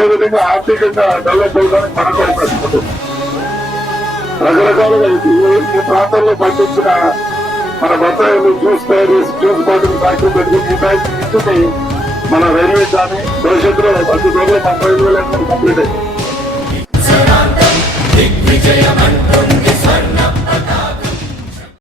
అదేవిధంగా ఆర్థికంగా డెవలప్ అవడానికి మనకు అవకాశం రకరకాలుగా ఈ ప్రాంతంలో పండించిన మన బత్తాయిలు జ్యూస్ తయారు జ్యూస్ బాటిల్ ఫ్యాక్టరీ పెట్టుకుని ఈ ఫ్యాక్టరీ మన రైల్వే కానీ భవిష్యత్తులో పది రోజులు మన రైల్వే కంప్లీట్ అయ్యింది.